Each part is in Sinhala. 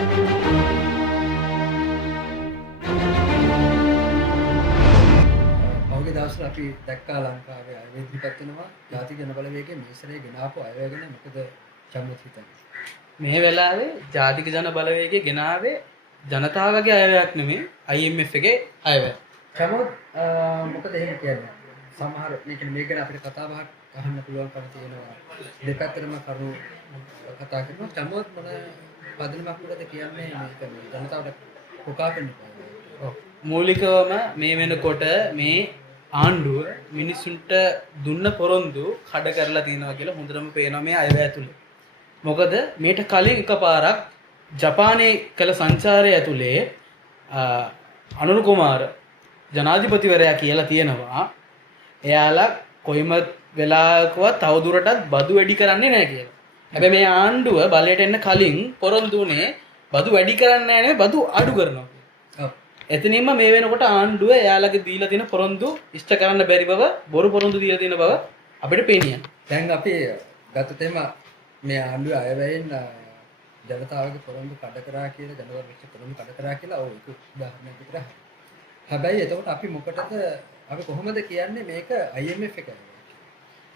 පහුගිය දවස්වල අපි දැක්කා ලංකාවේ අයවැය ඉදිරිපත් වෙනවා ජාතික ජන බලවේගයේ මේසරේ ගෙනාපු අයවැය ගැන මොකද චම්මුත් හිතන්නේ? මේ වෙලාවේ ජාතික ජන බලවේගය ගෙනාවේ ජනතාවගේ අයවැයක් නෙමෙයි IMF එකේ අයවැය. චම්මුත් මොකද එහෙම කියන්නේ? සමහර මේ කියන්නේ මේක ගැන අපිට කතා බහක් අහන්න පුළුවන්කම තියෙනවා. දෙපැත්තටම කරුණු කතා කරනවා. චම්මුත් මොන පදනමක් උඩද කියන්නේ මේක ජනතාවට කොකා කරන්න ඔව්. මූලිකවම මේ වෙනකොට මේ ආණ්ඩුව මිනිස්සුන්ට දුන්න පොරොන්දු කඩ කරලා තියෙනවා කියලා හොඳටම පේනවා මේ අයවැය ඇතුලේ. මොකද මේට කලින් එකපාරක් ජපානයේ කළ සංචාරය ඇතුලේ අනුර කුමාර ජනාධිපතිවරයා කියලා තියෙනවා එයාලා කොයිම වෙලාවකවත් තවදුරටත් බදු වැඩි කරන්නේ නැහැ කියලා. හැබැයි මේ ආණ්ඩුව බලයට එන්න කලින් පොරොන්දු උනේ බදු වැඩි කරන්නේ නැහැ නෙවෙයි බදු අඩු කරනවා කියලා. ඔව්. එතනින්ම මේ වෙනකොට ආණ්ඩුව එයාලගේ දීලා තියෙන පොරොන්දු ඉෂ්ට කරන්න බැරි බව බොරු පොරොන්දු දීලා තියෙන බව අපිට පේනියන. දැන් අපි ගත්තොත් එහෙම මේ ආණ්ඩුවේ අයවැයෙන් ජනතාවගේ පොරොන්දු කඩ කරා කියලා ජනතාව වෙච්ච පොරොන්දු කඩ කරා කියලා ඔව් ඒක උදාහරණයක් විතරයි. හැබැයි එතකොට අපි මොකටද අපි කොහොමද කියන්නේ මේක IMF එක?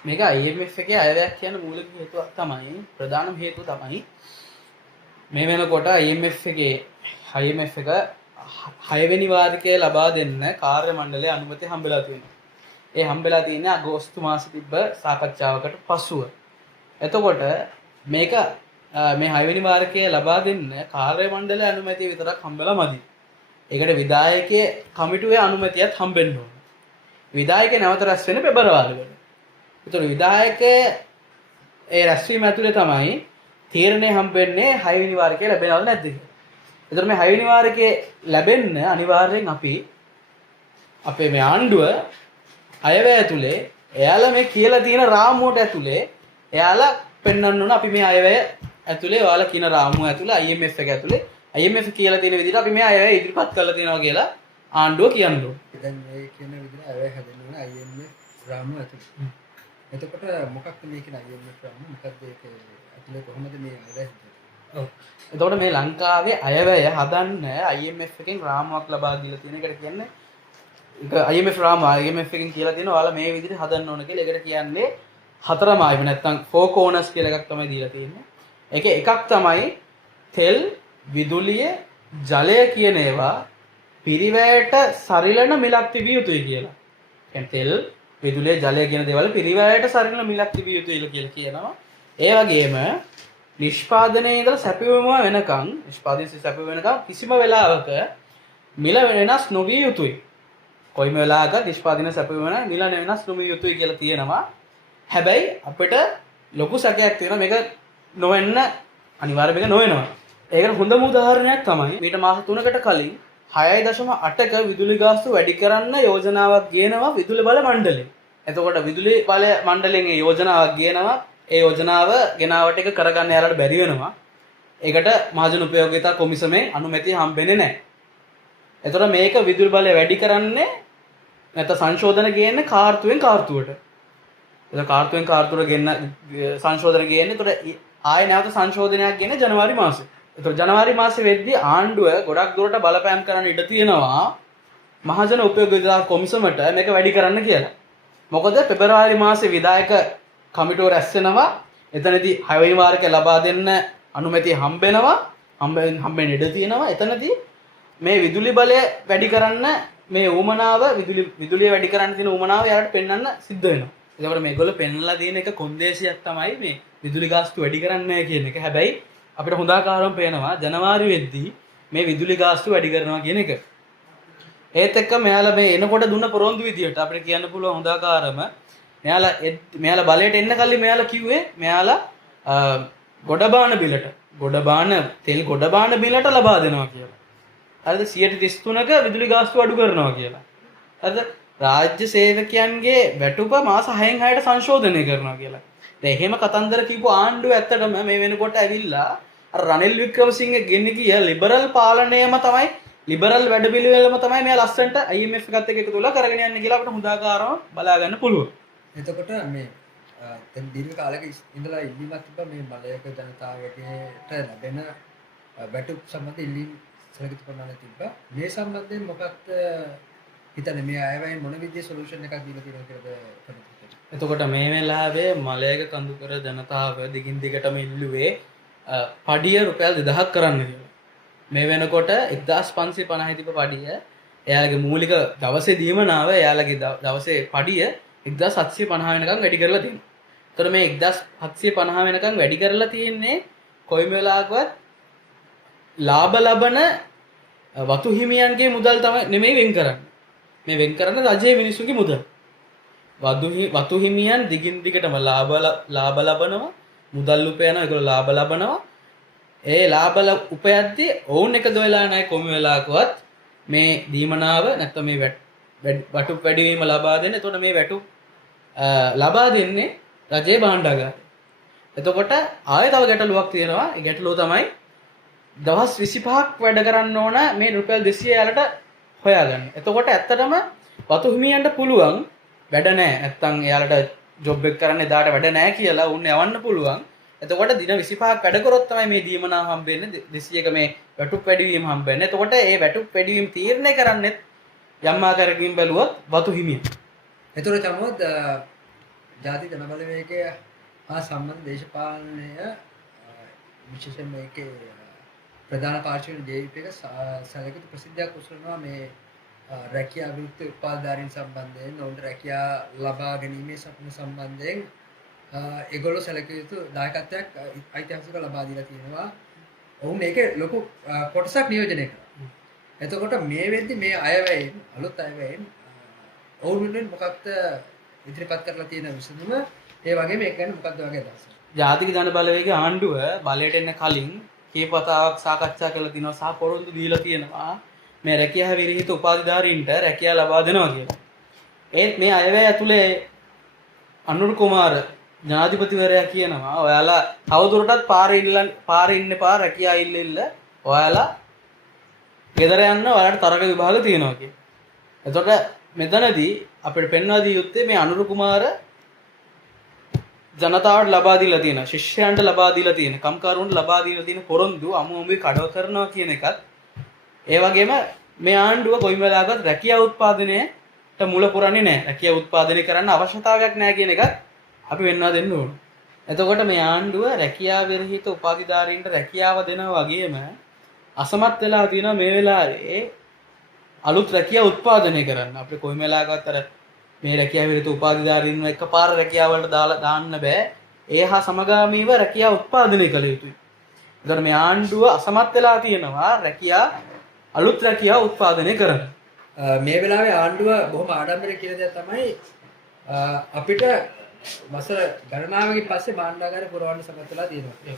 මේක IMF එකේ අයවැයක් කියන මූලික හේතුවක් තමයි ප්‍රධානම හේතුව තමයි මේ වෙනකොට IMF එක 6 වෙනි වාරිකය ලබා දෙන්න කාර්ය මණ්ඩලයේ අනුමැතිය හම්බෙලා තියෙනවා. ඒ හම්බෙලා තියෙන්නේ අගෝස්තු මාසෙ තිබ්බ සාකච්ඡාවකට පසුව. එතකොට මේක මේ 6 වෙනි වාරිකය ලබා දෙන්න කාර්ය මණ්ඩලයේ අනුමැතිය විතරක් හම්බෙලා මදි. ඒකට විධායකයේ කමිටුවේ අනුමැතියත් හම්බෙන්න ඕන. විධායකේ නැවත රැස් වෙන පෙබරවාරිවල. ඒතර විධායකයේ ඒ රැස්වීම ඇතුලේ තමයි තීරණය හම්බෙන්නේ 6 වෙනි වාරිකය ලැබෙනවද නැද්ද කියලා. ඒතර මේ 6 වෙනි වාරිකේ ලැබෙන්න අනිවාර්යෙන් අපි අපේ මේ ආණ්ඩුව අයවැය ඇතුලේ එයාලා මේ කියලා තියෙන රාමුවට ඇතුලේ එයාලා පෙන්වන්න ඕන අපි මේ අයවැය ඇතුලේ ඔයාලා කියන රාමුව ඇතුලේ IMF එක ඇතුලේ IMF කියලා තියෙන විදිහට අපි මේ අයවැය ඉදිරිපත් කරලා තියෙනවා කියලා ආණ්ඩුව කියන්න ඕන. දැන් මේ කියන විදිහට අයවැය හැදෙන්න ඕන IMF රාමුව ඇතුලේ. එතකොට මොකක්ද මේ කියන IMF රාමුව? මොකක්ද ඒක ඇතුලේ කොහොමද මේ අයවැය හැදෙන්නේ? ඔව්. එතකොට මේ ලංකාවේ අයවැය හදන්න IMF එකෙන් රාමුවක් ලබා දීලා තියෙන එකට කියන්නේ ඒක IMF රාමුව IMF එකෙන් කියලා තියෙනවා ඔයාලා මේ විදිහට හදන්න ඕන කියලා. ඒකට කියන්නේ හතරම ආයව නැත්තම් four corners කියලා එකක් තමයි දීලා තියෙන්නේ. ඒකේ එකක් තමයි තෙල්, විදුලිය, ජලය කියන ඒවා පිරිවැයට සරිලන මිලක් තිබිය යුතුයි කියලා. කියන්නේ තෙල්, විදුලිය, ජලය කියන දේවල් පිරිවැයට සරිලන මිලක් තිබිය යුතුයි කියලා කියනවා. ඒ වගේම නිෂ්පාදනයේ ඉඳලා සැපයුම වෙනකන් නිෂ්පාදනයේ සැපයුම වෙනකන් කිසිම වෙලාවක මිල වෙනස් නොවිය යුතුයි. කොයිම වෙලාවක නිෂ්පාදනයේ සැපයුම වෙන මිල වෙනස් නොවිය යුතුයි කියලා තියෙනවා. හැබැයි අපිට ලොකු සැකයක් තියෙනවා මේක නොවෙන්න අනිවාර්යයෙන් මේක නොවෙනවා. ඒකට හොඳම උදාහරණයක් තමයි මීට මාස 3කට කලින් 6.8ක විදුලි ගාස්තු වැඩි කරන්න යෝජනාවක් ගේනවා විදුලි බල මණ්ඩලය. එතකොට විදුලි බල මණ්ඩලයෙන් ඒ යෝජනාවක් ගේනවා ඒ යෝජනාව ගෙනාවට එක කරගන්න යාලට බැරි වෙනවා. ඒකට මහජන උපයෝගීතා කොමිසමෙන් අනුමැතිය හම්බෙන්නේ නැහැ. එතකොට මේක විදුලි බලය වැඩි කරන්නේ නැත්නම් සංශෝධන ගේන්නේ කාර්තුවෙන් කාර්තුවට. එතකොට කාර්තුවෙන් කාර්තුවට ගෙන්න සංශෝධන ගේන්නේ. එතකොට ආයෙ නැවත සංශෝධනයක් ගේන්නේ ජනවාරි මාසේ. එතකොට ජනවාරි මාසේ වෙද්දී ආණ්ඩුව ගොඩක් දුරට බලපෑම් කරන්න ඉඩ තියෙනවා මහජන උපයෝගීතා කොමිසමට මේක වැඩි කරන්න කියලා. මොකද පෙබරවාරි මාසේ විධායක කමිටුව රැස් වෙනවා. එතනදී 6 වෙනි වාරිකය ලබා දෙන්න අනුමැතිය හම්බෙනවා. හම්බෙන්න ඉඩ තියෙනවා. එතනදී මේ විදුලි බලය වැඩි කරන්න මේ ඌමනාව විදුලිය වැඩි කරන්න තියෙන ඌමනාව යාලට පෙන්වන්න සිද්ධ වෙනවා. ඒකවල මේගොල්ලෝ පෙන්වලා තියෙන එක කොන්දේසියක් තමයි මේ විදුලි ගාස්තු වැඩි කරන්නේ කියන එක. හැබැයි අපිට හොඳ ආකාරව පේනවා ජනවාරි වෙද්දී මේ විදුලි ගාස්තු වැඩි කරනවා කියන එක. ඒත් එක්ක මෙයාලා මේ එනකොට දුන්න පොරොන්දු විදියට අපිට කියන්න පුළුවන් හොඳ ආකාරම මෙයාලා බලයට එන්න කලින් මෙයාලා කිව්වේ මෙයාලා ගොඩබාන බිලට තෙල් ගොඩබාන බිලට ලබා දෙනවා කියලා. හරිද 33%ක විදුලි ගාස්තු අඩු කරනවා කියලා. හරිද රාජ්‍ය සේවකයන්ගේ වැටුප මාස 6න් 6ට සංශෝධනය කරනවා කියලා. දැන් එහෙම කතන්දර කියපු ආණ්ඩුව ඇත්තටම මේ වෙනකොට ඇවිල්ලා අර රනිල් වික්‍රමසිංහ ගෙන්න ගිය ලිබරල් පාලනයම තමයි ලිබරල් වැඩපිළිවෙලම තමයි මෙයා ලස්සන්ට IMF එකත් එක්ක එකතු වෙලා කරගෙන යන්නේ කියලා අපිට හොඳ ආකාරව බලා ගන්න පුළුවන්. එතකොට මේ දැන් දීර්ඝ කාලයක ඉඳලා ඉල්ලීමක් තිබ්බා මේ බලයක ජනතාවගේට ලැබෙන වැටුප් සම්බන්ධ ඉල්ලීම් සැලකිලි ප්‍රමාණය තිබ්බා. මේ සම්බන්ධයෙන් මොකක්ද හිතන්නේ මේ අයවැයෙන් මොන විදිහේ සොලියුෂන් එකක් දීලා තියෙනවද කියලාද කැමතියි. එතකොට මේ වෙලාවේ මලයක කඳුකර ජනතාව දිගින් දිගටම ඉල්ලුවේ පඩිය රුපියල් 2000ක් කරන්න කියලා. මේ වෙනකොට 1550 තිබ්බ පඩිය එයාලගේ මූලික දවසේ දීමනාව එයාලගේ දවසේ පඩිය 1750 වෙනකම් වැඩි කරලා තියෙනවා. එතකොට මේ 1750 වෙනකම් වැඩි කරලා තියෙන්නේ කොයිම වෙලාවකවත් ලාභ ලබන වතු හිමියන්ගේ මුදල් තමයි නෙමෙයි වෙන් කරන්නේ. මේ වෙන් කරන රජයේ මිනිස්සුගේ මුදල්. වතු හිමියන් දිගින් දිගටම ලාභ ලබනවා, මුදල් උපයනවා, ඒගොල්ලෝ ලාභ ලබනවා. ඒ ලාභ උපයද්දී ඔවුන් එකද වෙලා නැහැ කොම වෙලාවකවත් මේ දීමනාව නැත්නම් මේ වැටුප් වැඩිවීම ලබා දෙන්නේ. එතකොට මේ වැටුප් ලබා දෙන්නේ රජයේ භාණ්ඩාගාරය. එතකොට ආයෙ තව ගැටලුවක් තියෙනවා. ඒ ගැටලුව තමයි දවස් 25ක් වැඩ කරන්න ඕන මේ රුපියල් 200 යාලට හොයාගන්න. එතකොට ඇත්තටම වතු හිමියන්ට පුළුවන් වැඩ නැහැ. නැත්තම් එයාලට ජොබ් එක කරන්න එදාට වැඩ නැහැ කියලා උන් යවන්න පුළුවන්. එතකොට දින 25ක් වැඩ කරොත් තමයි මේ දීමනාව හම්බෙන්නේ 200ක මේ වැටුප් වැඩිවීම හම්බෙන්නේ. එතකොට මේ වැටුප් වැඩිවීම තීරණය කරන්නේ යම් ආකාරයකින් බැලුවොත් වතු හිමියන්. එතකොට තමයි ජාතික ජනබලවේගය හා සම්බන්ධ දේශපාලනය විශේෂයෙන් මේකේ ප්‍රධාන පාර්ශ්වයෙන් ජේපී එක සැලකිලි ප්‍රසිද්ධියක් උසුලනවා මේ රැකියා විමුක්ති උපාධිධාරීන් සම්බන්ධයෙන් ඔවුන්ට රැකියා ලබා ගැනීමේ සපන සම්බන්ධයෙන් ඒගොල්ලෝ සැලකිය යුතු දායකත්වයක් ඓතිහාසිකව ලබා දීලා තියෙනවා. ඔවුන් මේකේ ලොකු කොටසක් නියෝජනය කරා. එතකොට මේ වෙද්දි මේ අයවැයෙන් අලුත් අයවැයෙන් ඔවුන් වෙනුවෙන් මොකක්ද ඉදිරිපත් කරලා තියෙන විසඳුම ඒ වගේම ඒක ගැන මොකක්ද වගේ අදහසක්? ජාතික ජන බලවේගයේ ආණ්ඩුව බලයට එන්න කලින් කීපවතාවක් සාකච්ඡා කරලා තිනවා සහ පොරොන්දු දීලා තියෙනවා මේ රැකියාව විරහිත උපාධිධාරීන්ට රැකියාව ලබා දෙනවා කියලා. ඒත් මේ අයවැය ඇතුලේ අනුර කුමාර ජනාධිපතිවරයා කියනවා ඔයාලා තවදුරටත් පාරේ ඉන්න පාර රැකියාව ඉල්ල ඔයාලා ගෙදර යන්න ඔයාලට තරග විභාග තියෙනවා කියලා. එතකොට මෙතනදී අපිට පෙන්වා දී යුත්තේ මේ අනුර කුමාර ජනතාවට ලබා දීලා තියෙන ශිෂ්‍යයන්ට ලබා දීලා තියෙන කම්කරුවන්ට ලබා දීලා තියෙන පොරොන්දු අමුඹේ කඩව කරනවා කියන එකත් ඒ වගේම මේ ආණ්ඩුව කොයිම වෙලාවකත් රැකියාව උත්පාදනයට මුල පුරන්නේ නැහැ. රැකියාව උත්පාදනය කරන්න අවශ්‍යතාවයක් නැහැ කියන එකත් අපි වෙන්වා දෙන්න ඕන. එතකොට මේ ආණ්ඩුව රැකියාව විරහිත උපාධිධාරීන්ට රැකියාව දෙනවා වගේම අසමත් වෙලා තියෙනවා මේ වෙලාවේ අලුත් රැකියාව උත්පාදනය කරන්න. අපිට කොයිම වෙලාවකත් අර මේ රැකියාව විරහිත උපාධිධාරීන්ව එකපාර රැකියාව වලට දාන්න බෑ. ඒ හා සමගාමීව රැකියාව උත්පාදනය කළ යුතුයි. එතකොට මේ ආණ්ඩුව අසමත් වෙලා තියෙනවා අලුත් රැකියාව උත්පාදනය කරන්න. මේ වෙලාවේ ආණ්ඩුව බොහොම ආඩම්බරයෙන් කියන දේ තමයි අපිට වසර ගණනාවකින් පස්සේ භාණ්ඩාගාරය පුරවන්න සමත් වෙලා තියෙනවා.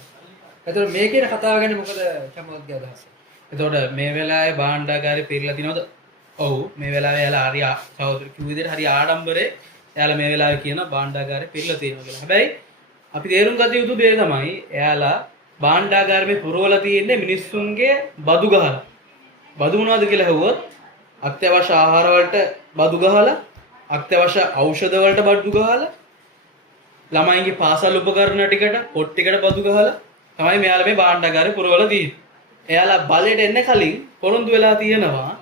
එතකොට මේ කියන කතාව ගැන මොකද චමෝත්ගේ අදහස? එතකොට මේ වෙලාවේ භාණ්ඩාගාරය පිරලා තිනවද? ඔව් මේ වෙලාවේ එයාලා හරි සහෝදර කිව්ව විදිහට හරි ආඩම්බරේ එයාලා මේ වෙලාවේ කියන භාණ්ඩාගාරය පිරලා තියෙනවා කියලා. හැබැයි අපි තේරුම් ගත යුතු දේ තමයි එයාලා භාණ්ඩාගාරේ පුරවලා තියෙන්නේ මිනිස්සුන්ගේ බදු ගහලා. බදු මොනවද කියලා හෙව්වොත් අත්‍යවශ්‍ය ආහාර වලට බදු ගහලා, අත්‍යවශ්‍ය ඖෂධ වලට බදු ගහලා, ළමයින්ගේ පාසල් උපකරණ ටිකට පොත් ටිකට බදු ගහලා තමයි මෙයාලා මේ භාණ්ඩාගාරේ පුරවලා තියෙන්නේ. එයාලා බලයට එන්න කලින් පොරොන්දු වෙලා තියෙනවා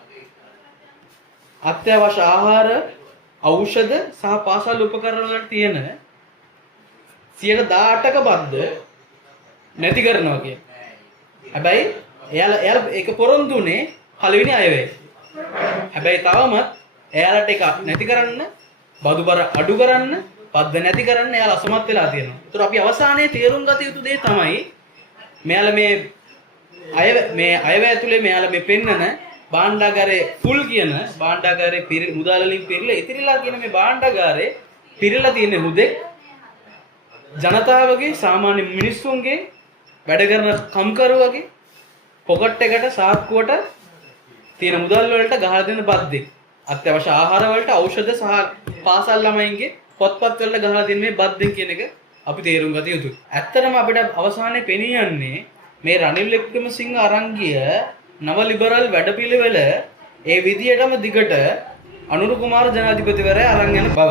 අත්‍යවශ්‍ය ආහාර, ඖෂධ සහ පාසල් උපකරණ වලට තියෙන 18%ක බද්ද නැති කරනවා කියන. හැබැයි එයාලා ඒක පොරොන්දුනේ පළවෙනි අයවැය. හැබැයි තවමත් එයාලට ඒක නැති කරන්න, බදු බර අඩු කරන්න, පද්ද නැති කරන්න එයාලා අසමත් වෙලා තියෙනවා. ඒතර අපි අවසානයේ තේරුම් ගත යුතු දේ තමයි මෙයාලා මේ අයවැය ඇතුලේ මෙයාලා මේ පෙන්නන භාණ්ඩාගාරේ ෆුල් කියන භාණ්ඩාගාරේ මුදල් වලින් පිරিলা ඉතිරිලා කියන මේ භාණ්ඩාගාරේ පිරিলা තියෙන හුදෙක් ජනතාවගේ සාමාන්‍ය මිනිස්සුන්ගේ වැඩ කරන කම්කරුවගේ පොකට් එකට සාක්කුවට තියෙන මුදල් වලට ගහලා දෙන බද්දෙක්. අත්‍යවශ්‍ය ආහාර වලට ඖෂධ සහ පාසල් ළමයින්ගේ පොත්පත් වලට ගහලා දෙන මේ බද්දෙන් කියන එක අපි තේරුම් ගත යුතුයි. ඇත්තටම අපිට අවසානයේ පෙනී යන්නේ මේ රනිල් වික්‍රමසිංහ අරන් ගිය නව ලිබරල් වැඩපිළිවෙල ඒ විදියටම දිගට අනුර කුමාර ජනාධිපතිවරයා අරන් යන බව.